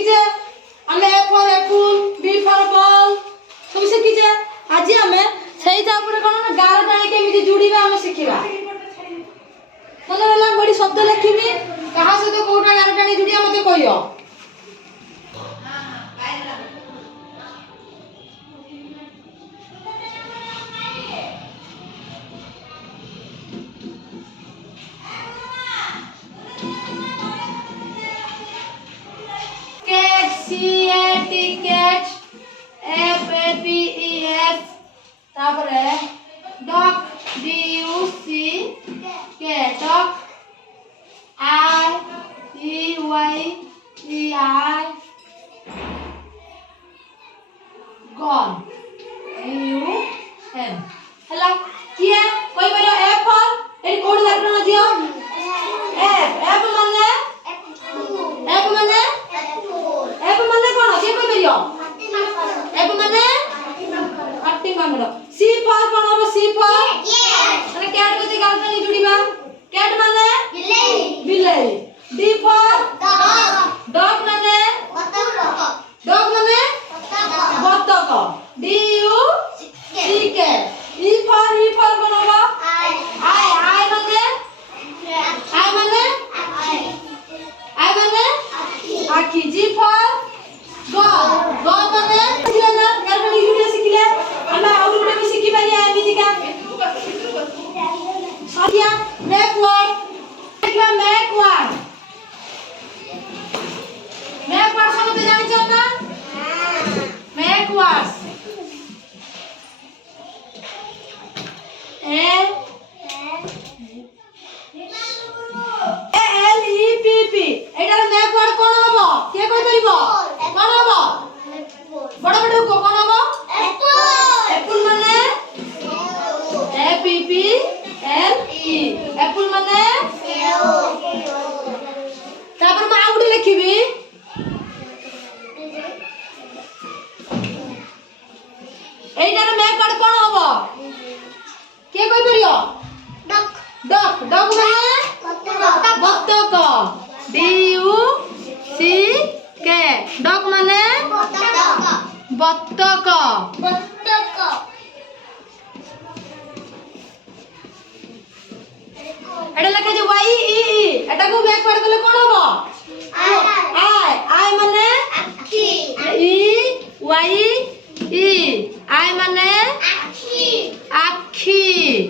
শিখিছে আমি A for apple B for ball ସବୁ ଶିଖିଛେ ଆଜି ଆମେ ସେଇଟା ଉପରେ କ'ଣ ନା ଗାର ଟାଣି କେମିତି ଯୋଡ଼ିବା ଆମେ ଶିଖିବା ମନେ ହେଲା ମୁଁ ଏଠି ଶବ୍ଦ ଲେଖିବି କାହା ସହିତ କୋଉଟା ଗାର ଟାଣି ଯୋଡ଼ିବା ମତେ କହିବ cat F A P E S तापरे duck D U C K duck I E Y E I gone U N हला किए कोई बोलो F पर एडी कोड लागना जियो F माने कोन के कोई करियो F माने अट्टी मांगलो C पर कोन हो C पर माने कैट कति गालता नि जुड़ीबा कैट माने बिलाई D पर डॉग माने बतक D U C K E पर कोन हो I माने आखी G for God माने बुझले ना गारखानी जुड़े सिखले हम और गुटे भी सिखि पारिया एमिति का सरिया make word समझते जानि छ ना make words L E P P एटार make word कोन हबो के कहि परिबो कोन हबो बड़ बड़ को कोन हबो एप्पल माने A P P L E Apple माने तापर मा आउडी लिखिबी एटार make word कोन हबो के कहि परियो डक माने बतक D U C K duck माने बतक एटा लिखा जे Y E E एटा को बैक पढ़ गले कोन हबो I माने आखी E Y E I माने